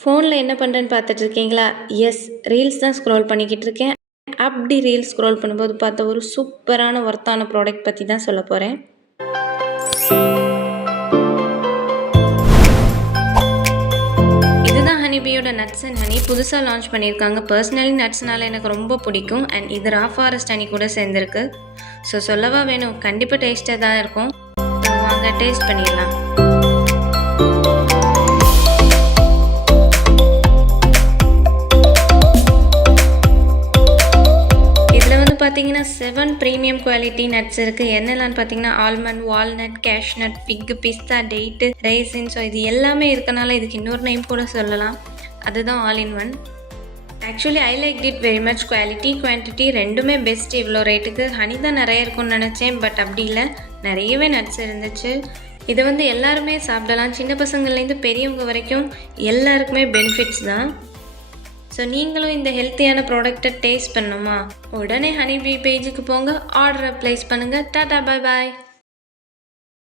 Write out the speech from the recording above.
ஃபோனில் என்ன பண்ணுறேன்னு பார்த்துட்ருக்கீங்களா? எஸ், ரீல்ஸ் தான் ஸ்க்ரோல் பண்ணிக்கிட்டு இருக்கேன். அப்படி ரீல்ஸ் ஸ்க்ரோல் பண்ணும்போது பார்த்த ஒரு சூப்பரான ஒர்த்தான ப்ராடக்ட் பற்றி தான் சொல்ல போகிறேன். இதுதான் ஹனிபியோட நட்ஸ் அண்ட் ஹனி. புதுசாக லான்ச் பண்ணியிருக்காங்க. பர்சனலி நட்ஸ்னால எனக்கு ரொம்ப பிடிக்கும். அண்ட் இது ரா ஃபாரஸ்ட் ஹனி கூட சேர்ந்துருக்கு. ஸோ சொல்லவா வேணும், கண்டிப்பாக டேஸ்ட்டாக தான் இருக்கும். வாங்க டேஸ்ட் பண்ணிடலாம். பார்த்தீங்கன்னா 7 ப்ரீமியம் குவாலிட்டி நட்ஸ் இருக்குது. என்னெல்லாம் பார்த்தீங்கன்னா ஆல்மண்ட், வால்நட், கேஷ்நட், ஃபிக், பிஸ்தா, டேட்டு, ரைசின். ஸோ இது எல்லாமே இருக்கனால இதுக்கு இன்னொரு நேம் கூட சொல்லலாம். அதுதான் all in one. Actually I like it very much. Quality quantity ரெண்டுமே பெஸ்ட். இவ்வளோ ரேட்டுக்கு ஹனி தான் நிறைய இருக்கும்னு நினச்சேன், பட் அப்படி இல்லை, நிறையவே நட்ஸ் இருந்துச்சு. இதை எல்லாருமே சாப்பிடலாம். சின்ன பசங்கள்லேருந்து பெரியவங்க வரைக்கும் எல்லாருக்குமே பெனிஃபிட்ஸ் தான். ஸோ நீங்களும் இந்த ஹெல்த்தியான ப்ராடக்டை டேஸ்ட் பண்ணணுமா? உடனே ஹனிபி பேஜுக்கு போங்க, ஆர்டரை ப்ளேஸ் பண்ணுங்கள். டாடா, பாய் பாய்.